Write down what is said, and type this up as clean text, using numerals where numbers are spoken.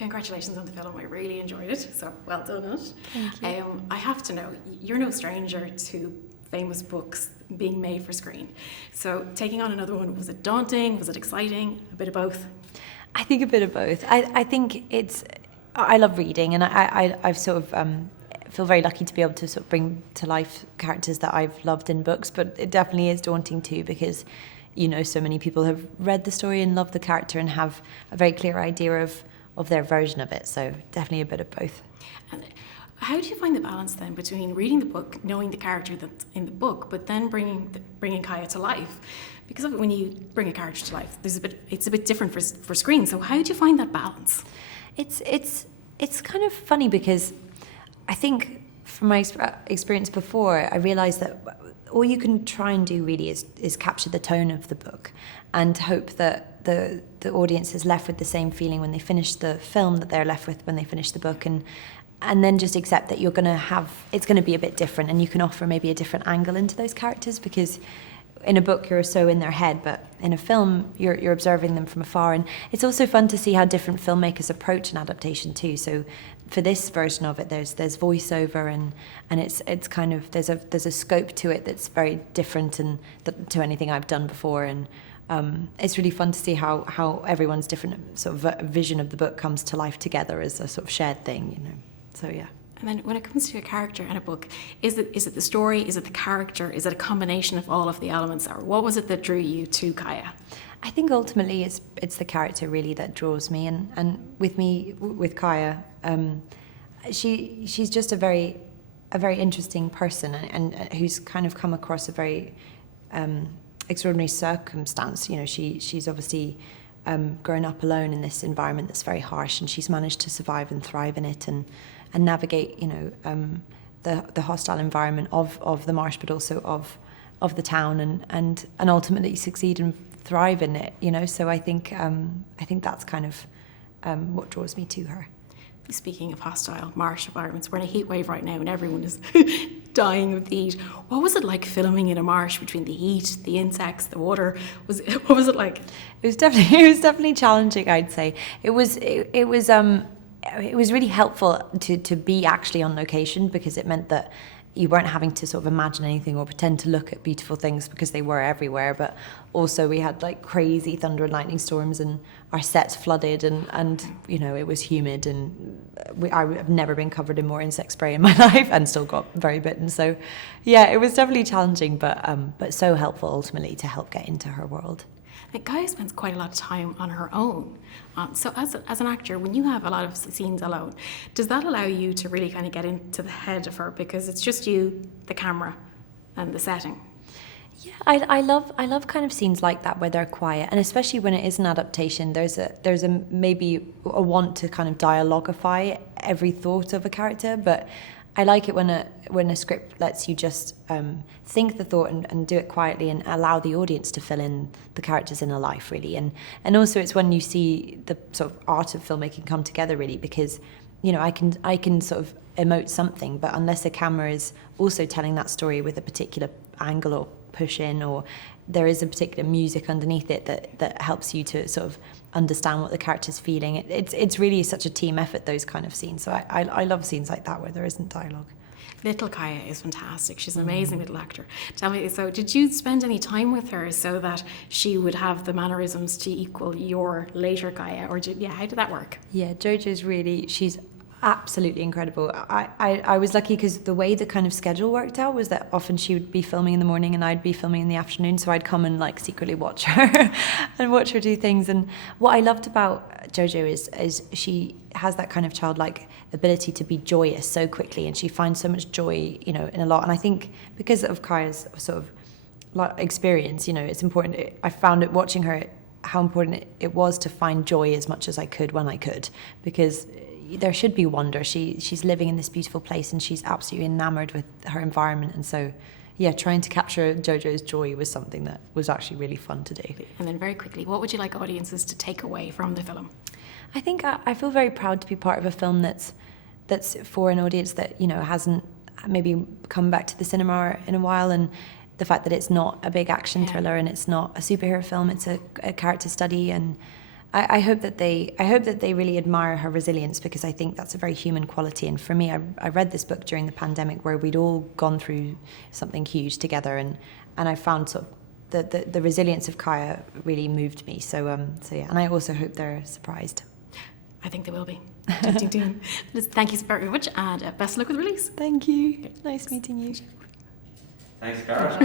Congratulations on the film. I really enjoyed it. So well done on it. Thank you. I have to know, you're no stranger to famous books being made for screen. So taking on another one, was it daunting? Was it exciting? A bit of both? I think a bit of both. I think I love reading, and I've sort of feel very lucky to be able to sort of bring to life characters that I've loved in books, but it definitely is daunting too, because so many people have read the story and love the character and have a very clear idea of their version of it. So definitely a bit of both. And how do you find the balance then between reading the book, knowing the character that's in the book, but then bringing Kaya to life? Because when you bring a character to life, it's a bit different for screen. So how do you find that balance? It's kind of funny, because I think from my experience before, I realised that all you can try and do really is capture the tone of the book and hope that the audience is left with the same feeling when they finish the film that they're left with when they finish the book, and then just accept that it's going to be a bit different, and you can offer maybe a different angle into those characters, because in a book you're so in their head, but in a film you're observing them from afar. And it's also fun to see how different filmmakers approach an adaptation too. So for this version of it, there's voiceover, and it's kind of there's a scope to it that's very different to anything I've done before, and it's really fun to see how everyone's different sort of vision of the book comes to life together as a sort of shared thing, So yeah. And then when it comes to a character in a book, is it the story, is it the character, is it a combination of all of the elements, or what was it that drew you to Kaya? I think ultimately it's the character really that draws me, and with Kaya, she's just a very interesting person, and who's kind of come across a very extraordinary circumstance. She's obviously grown up alone in this environment that's very harsh, and she's managed to survive and thrive in it, and navigate the hostile environment of the marsh, but also of the town, and ultimately succeed and thrive in it. So I think that's kind of what draws me to her. Speaking of hostile marsh environments, we're in a heat wave right now, and everyone is dying of the heat. What was it like filming in a marsh, between the heat, the insects, the water? What was it like? It was definitely challenging, I'd say. It was really helpful to be actually on location, because it meant that you weren't having to sort of imagine anything or pretend to look at beautiful things, because they were everywhere. But also we had like crazy thunder and lightning storms, and our sets flooded, and it was humid, and I've never been covered in more insect spray in my life, and still got very bitten. So yeah, it was definitely challenging, but so helpful ultimately to help get into her world. Kaya spends quite a lot of time on her own. So as an actor, when you have a lot of scenes alone, does that allow you to really kind of get into the head of her, because it's just you, the camera, and the setting? Yeah, I love kind of scenes like that where they're quiet, and especially when it is an adaptation, there's a maybe a want to kind of dialogify every thought of a character, but I like it when a script lets you just think the thought and do it quietly, and allow the audience to fill in the characters' inner life, really. And also it's when you see the sort of art of filmmaking come together, really, because I can sort of emote something, but unless the camera is also telling that story with a particular angle or push in, or there is a particular music underneath it that helps you to sort of understand what the character's feeling, it's really such a team effort, those kind of scenes. So I love scenes like that where there isn't dialogue. Little Kaya is fantastic. She's an amazing little actor. Tell me, so did you spend any time with her so that she would have the mannerisms to equal your later Kaya, or how did that work? Yeah, Jojo's she's absolutely incredible. I was lucky because the way the kind of schedule worked out was that often she would be filming in the morning and I'd be filming in the afternoon, so I'd come and like secretly watch her and watch her do things. And what I loved about Jojo is she has that kind of childlike ability to be joyous so quickly, and she finds so much joy in a lot. And I think because of Kaya's sort of experience, it's important. I found it watching her how important it was to find joy as much as I could when I could, because there should be wonder. She's living in this beautiful place, and she's absolutely enamored with her environment. And so, yeah, trying to capture Jojo's joy was something that was actually really fun to do. And then very quickly, what would you like audiences to take away from the film? I think I feel very proud to be part of a film that's for an audience that hasn't maybe come back to the cinema in a while, and the fact that it's not a big action thriller and it's not a superhero film, it's a character study, and I hope that they really admire her resilience, because I think that's a very human quality. And for me, I read this book during the pandemic where we'd all gone through something huge together, and I found sort of the resilience of Kaya really moved me. So yeah, and I also hope they're surprised. I think they will be. Thank you very much, and best of luck with the release. Thank you. Nice meeting you. Thanks, Cara.